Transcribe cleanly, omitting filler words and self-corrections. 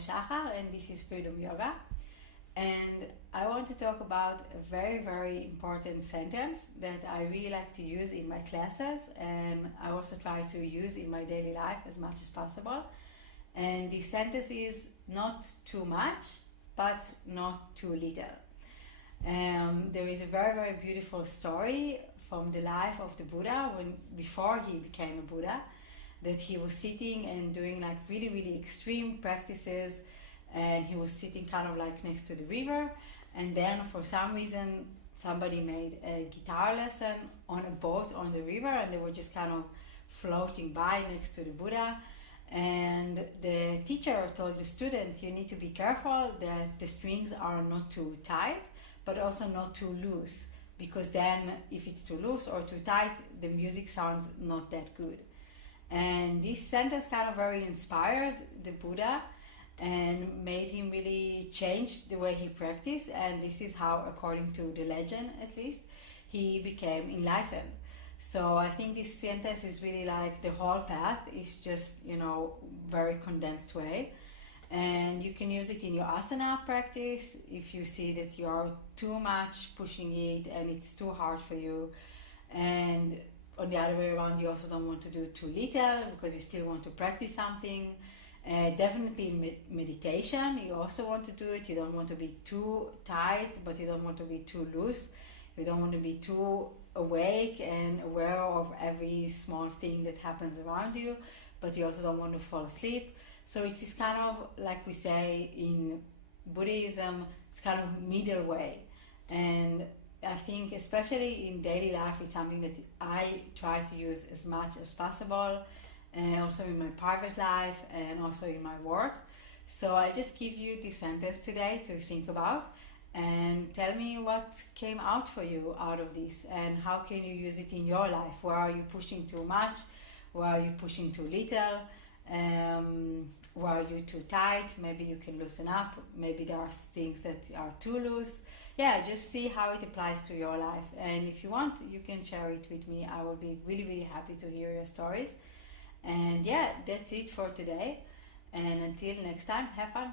Shachar, and this is Freedom Yoga. And I want to talk about a very, very important sentence that I really like to use in my classes, and I also try to use in my daily life as much as possible. And the sentence is not too much, but not too little. There is a very, very beautiful story from the life of the Buddha before he became a Buddha, that he was sitting and doing like really, really extreme practices, and he was sitting kind of like next to the river, and then for some reason somebody made a guitar lesson on a boat on the river, and they were just kind of floating by next to the Buddha. And the teacher told the student, you need to be careful that the strings are not too tight but also not too loose, because then if it's too loose or too tight, the music sounds not that good. And this sentence kind of very inspired the Buddha and made him really change the way he practiced, and this is how, according to the legend at least, he became enlightened. So I think this sentence is really like the whole path is just, very condensed way. And you can use it in your asana practice if you see that you're too much pushing it and it's too hard for you. And on the other way around, you also don't want to do too little because you still want to practice something. Definitely meditation, you also want to do it. You don't want to be too tight, but you don't want to be too loose. You don't want to be too awake and aware of every small thing that happens around you, but you also don't want to fall asleep. So it's this kind of, like we say in Buddhism, it's kind of middle way. And I think especially in daily life, it's something that I try to use as much as possible, and also in my private life and also in my work. So I just give you this sentence today to think about, and tell me what came out for you out of this, and how can you use it in your life. Where are you pushing too much? Where are you pushing too little? Where are you too tight? Maybe you can loosen up. Maybe there are things that are too loose. Yeah, just see how it applies to your life. And if you want, you can share it with me. I will be really, really happy to hear your stories. And yeah, that's it for today. And until next time, have fun.